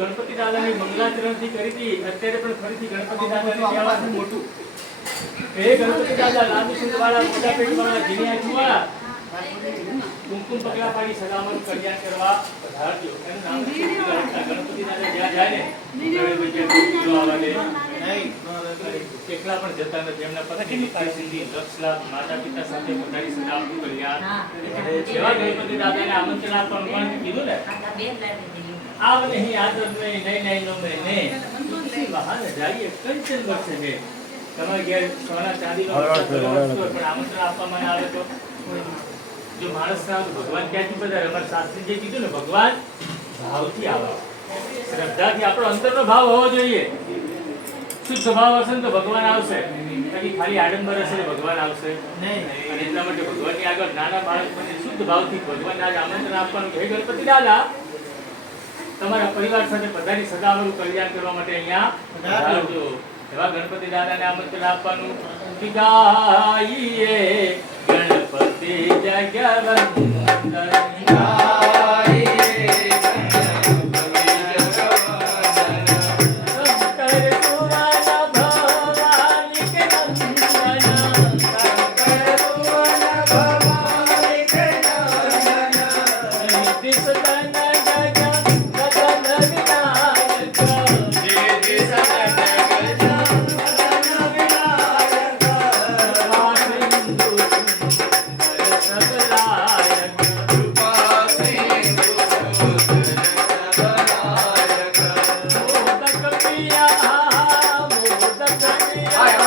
ગણપતિ દાદાની મંગલાચરણથી કરી હતી, અત્યારે પણ ફરીથી ગણપતિ દાદાની સેવાનું મોટું એ ગણપતિ દાદા લાંબી સુંદરવાળા મોટા પેટવાળા ઝીણી આંખવાળા કુમકુમ પગલા પાડી સલામત કલ્યાણ કરવા પધારજો. એનું નામ ગણપતિ દાદા જ્યાં જાય ને એકલા પણ જતા નથી. એમના પત્ની સિંધી લક્ષલાભ માતા પિતા સાથે પોતાની સલામત કલ્યાણ એવા ગણપતિ દાદાને આમંત્રણ આપવાનું પણ કીધું ને. આવ નહીં આદર નહીં નહીં નહીં નો મેં ને તુલસી બહાને જાઈએ કંચન વર્ષે છે. તમારે ઘેર સોના ચાંદીનો પણ આમંત્રણ આપવામાં આવે તો જો માણસ ના ભગવાન ક્યાંથી બધા અમારા શાસ્ત્રી જે કીધું ને ભગવાન ભાવથી આવે, શ્રદ્ધાથી આપણો અંતરનો ભાવ હોવો જોઈએ. શુદ્ધ ભાવ હશે ને તો ભગવાન આવશે, બાકી ખાલી આડંબર હશે ને ભગવાન આવશે નહીં. અને એટલા માટે ભગવાનની આગળ નાના બાળકોને શુદ્ધ ભાવથી ભગવાનને આજે આમંત્રણ આપવાનું. હે ગણપતિ દાદા, તમારા પરિવાર સાથે બધાની સદાવરું કલ્યાણ કરવા માટે અહીંયા પધારજો. એવા ગણપતિ દાદાને આમંત્રણ આપવાનું. ગાઈએ ગણપતિ જગવંદન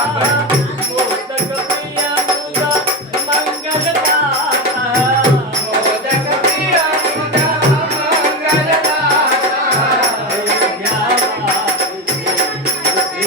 Bye.